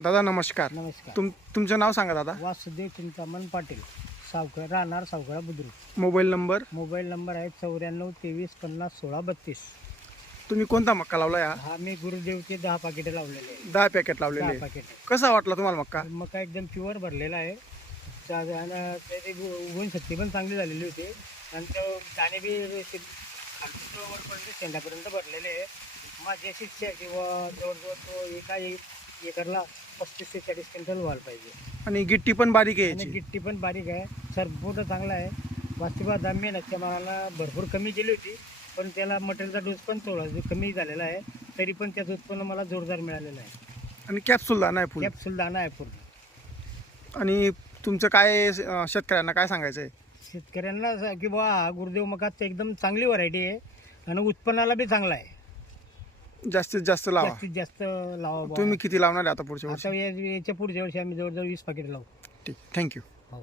दादा नमस्कार. नमस्कार. तुमचं नाव सांगा दादा. वासुदेव चिंतामण पाटील, सावखेडा, राहणार Savkheda Budruk. Mobile number. Mobile number आहे 94 23 50 16 32. तुम्ही कोणता मक्का लावला या? हा मी गुरुदेवचे 10 पाकिटे लावलेले आहे. 10 पॅकेट लावलेले 10 आहे. पाकिट. कसा वाटला तुम्हाला मक्का? मका एकदम प्युअर भरलेला आहे. त्याची उगवण शक्ती पण चांगली झालेली होती आणि तो दाणे बी व्यवस्थित खालून वरपर्यंत शेंडापर्यंत भरलेले आहे. माझी अशी इच्छा आहे किंवा जवळजवळ तो एका एकरला 35 ते 40 क्विंटल व्हायला पाहिजे. आणि गिट्टी पण बारीक आहे आणि याची. गिट्टी पण बारीक आहे. सरपूर्ण चांगला आहे. वास्तविक आम्ही नक्की मालाला भरपूर कमी केली होती, पण त्याला मटेरियलचा डोस पण थोडा कमी झालेला आहे. तरी पण त्याचं उत्पन्न मला जोरदार मिळालेलं आहे. आणि कॅप्सूल दाना आहे फुल. कॅप्सूल दाणा आहे पूर्ण. आणि तुमचं काय शेतकऱ्यांना काय सांगायचं आहे? शेतकऱ्यांना की बा हा गुरुदेव मकात एकदम चांगली व्हरायटी आहे आणि उत्पन्नाला बी चांगला आहे. जास्तीत जास्त लावा. जास्तीत जास्त लावा बुवा. तुम्ही किती लावणार आहे आता पुढच्या वर्षी? आता याच्या पुढच्या वर्षी आम्ही जवळजवळ 20 पाकिट लावू. ठीक, थँक्यू. हो.